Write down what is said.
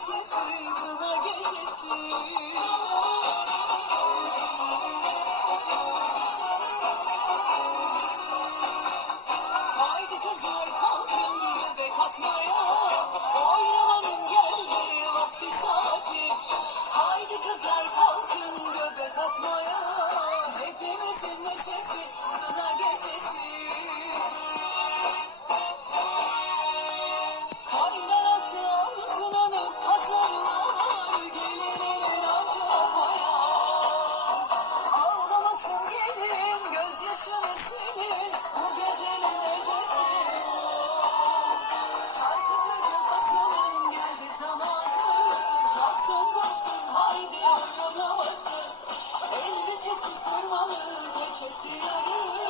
Neşesi kına gecesi Sarmalı peçesi yarım